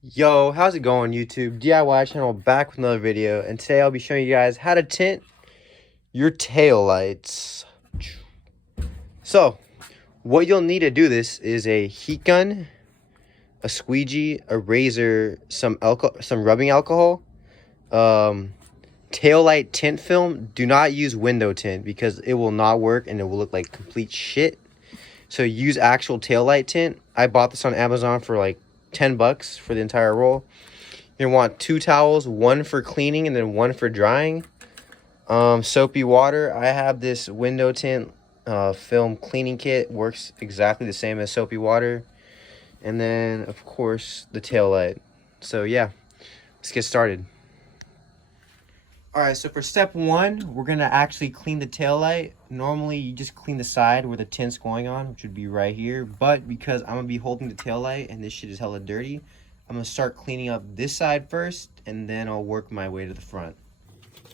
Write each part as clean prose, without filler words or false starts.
Yo, how's it going, YouTube? DIY channel back with another video, and today I'll be showing you guys how to tint your tail lights. So, what you'll need to do this is a heat gun, a squeegee, a razor, some rubbing alcohol, tail light tint film. Do not use window tint because it will not work and it will look like complete shit. So use actual tail light tint. I bought this on Amazon for like 10 bucks for the entire roll. You're gonna want 2 towels, one for cleaning and then one for drying. Soapy water. I have this window tint film cleaning kit. Works exactly the same as soapy water. And then, of course, the tail light. So yeah, let's get started. Alright, so for step 1, we're gonna actually clean the tail light. Normally, you just clean the side where the tint's going on, which would be right here. But because I'm gonna be holding the tail light and this shit is hella dirty, I'm gonna start cleaning up this side first, and then I'll work my way to the front.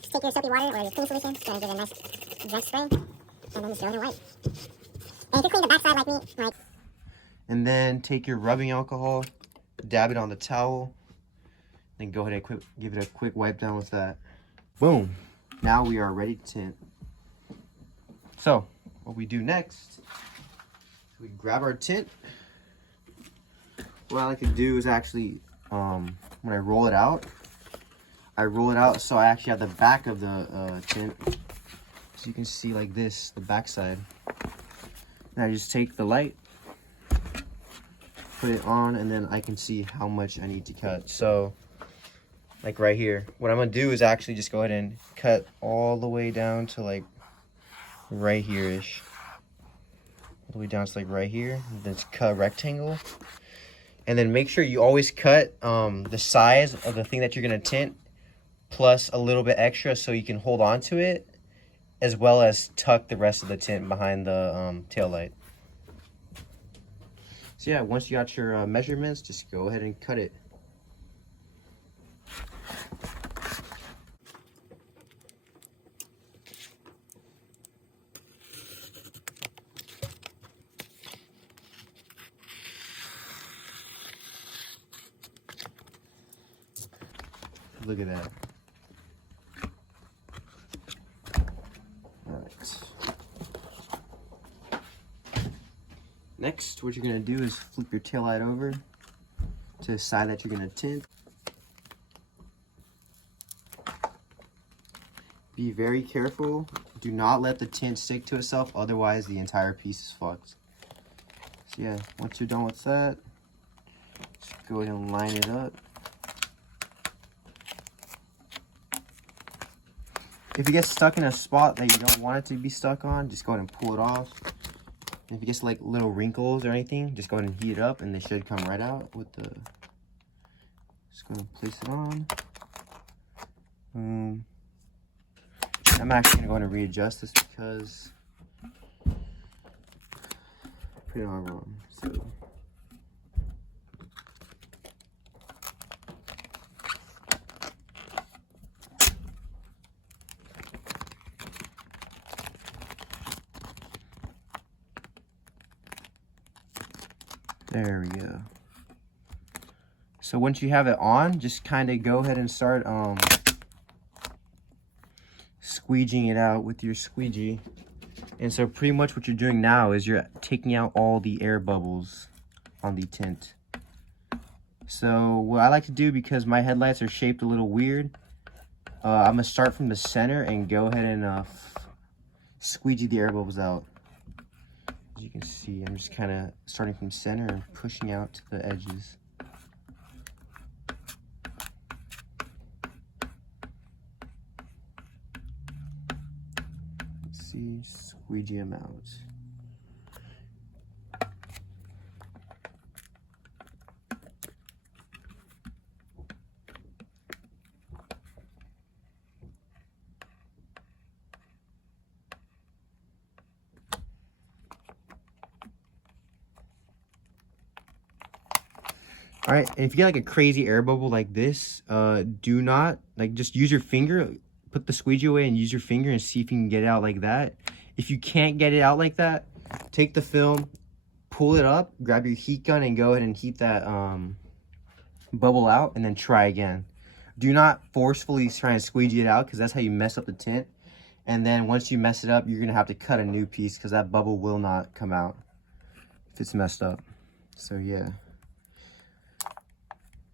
Just take your soapy water or your cleaning solution, gonna give it a nice drench spray, and then just go to white. And you can clean the back side like me, And then take your rubbing alcohol, dab it on the towel, then go ahead and give it a quick wipe down with that. Boom. Now we are ready to tint. So, what we do next, we grab our tint. What I like to do is actually, when I roll it out so I actually have the back of the tint. So you can see like this, the back side. And I just take the light, put it on, and then I can see how much I need to cut. So, like right here, what I'm gonna do is actually just go ahead and cut all the way down to like right here-ish. All the way down to like right here, and then just cut a rectangle. And then make sure you always cut the size of the thing that you're gonna tint plus a little bit extra so you can hold on to it, as well as tuck the rest of the tint behind the tail light. So yeah, once you got your measurements, just go ahead and cut it. Look at that. Alright. Next, what you're going to do is flip your tail light over to the side that you're going to tint. Be very careful. Do not let the tint stick to itself, otherwise the entire piece is fucked. So yeah, once you're done with that, just go ahead and line it up. If it gets stuck in a spot that you don't want it to be stuck on, just go ahead and pull it off. And if it gets like little wrinkles or anything, just go ahead and heat it up and they should come right out with the... Just go ahead and place it on. I'm actually gonna go ahead and readjust this because I put it on wrong. So there we go. So once you have it on, just kind of go ahead and start squeegeeing it out with your squeegee. And so pretty much what you're doing now is you're taking out all the air bubbles on the tint. So what I like to do, because my headlights are shaped a little weird, I'm gonna start from the center and go ahead and squeegee the air bubbles out. As you can see, I'm just kind of starting from center and pushing out to the edges. Let's see, squeegee them out. All right, and if you get like a crazy air bubble like this, do not, like, just use your finger, put the squeegee away and use your finger and see if you can get it out like that. If you can't get it out like that, take the film, pull it up, grab your heat gun and go ahead and heat that bubble out, and then try again. Do not forcefully try and squeegee it out, because that's how you mess up the tint. And then once you mess it up, you're gonna have to cut a new piece, because that bubble will not come out if it's messed up. So yeah,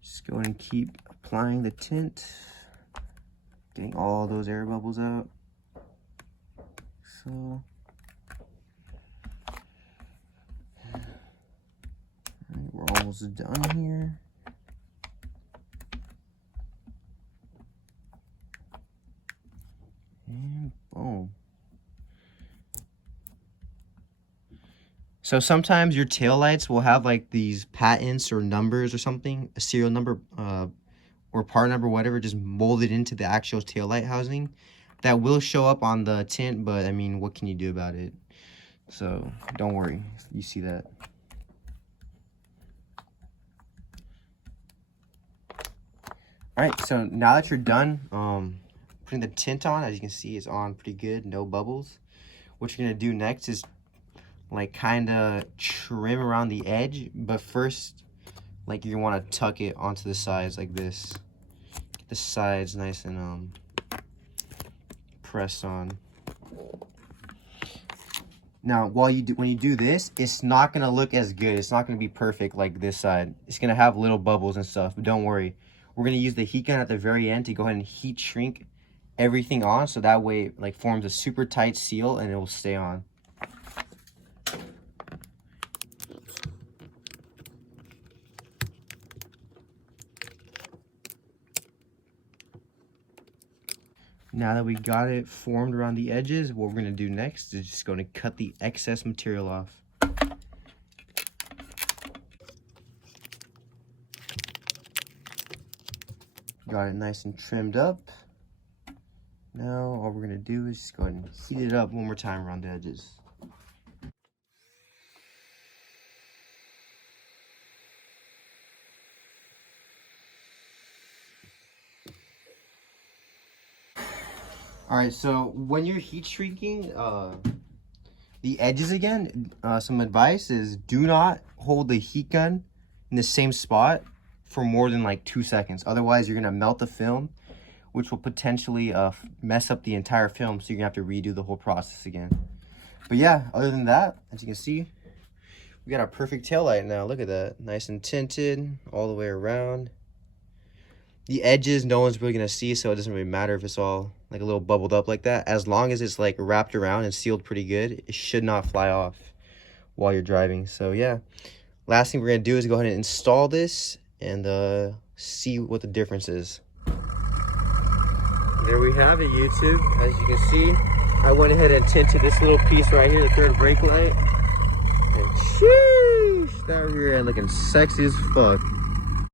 just go ahead and keep applying the tint, getting all those air bubbles out. So we're almost done here. And boom. So sometimes your taillights will have like these patents or numbers or something, a serial number or part number, whatever, just molded into the actual taillight housing. That will show up on the tint, but I mean, what can you do about it? So don't worry if you see that. All right, so now that you're done putting the tint on, as you can see, it's on pretty good, no bubbles. What you're gonna do next is like kind of trim around the edge, but first, like, you want to tuck it onto the sides like this. Get the sides nice and pressed on. Now, when you do this, it's not gonna look as good. It's not gonna be perfect like this side. It's gonna have little bubbles and stuff, but don't worry. We're gonna use the heat gun at the very end to go ahead and heat shrink everything on, so that way it like forms a super tight seal and it will stay on. Now that we got it formed around the edges, what we're going to do next is just going to cut the excess material off. Got it nice and trimmed up. Now all we're going to do is just go ahead and heat it up one more time around the edges. Alright, so when you're heat shrinking the edges again, some advice is do not hold the heat gun in the same spot for more than like 2 seconds. Otherwise, you're going to melt the film, which will potentially mess up the entire film, so you're going to have to redo the whole process again. But yeah, other than that, as you can see, we got our perfect taillight now. Look at that. Nice and tinted all the way around. The edges, no one's really going to see, so it doesn't really matter if it's all like a little bubbled up like that. As long as it's like wrapped around and sealed pretty good, it should not fly off while you're driving. So yeah, last thing we're going to do is go ahead and install this and see what the difference is. There we have it, YouTube. As you can see, I went ahead and tinted this little piece right here, the third brake light. And sheesh, that rear end looking sexy as fuck.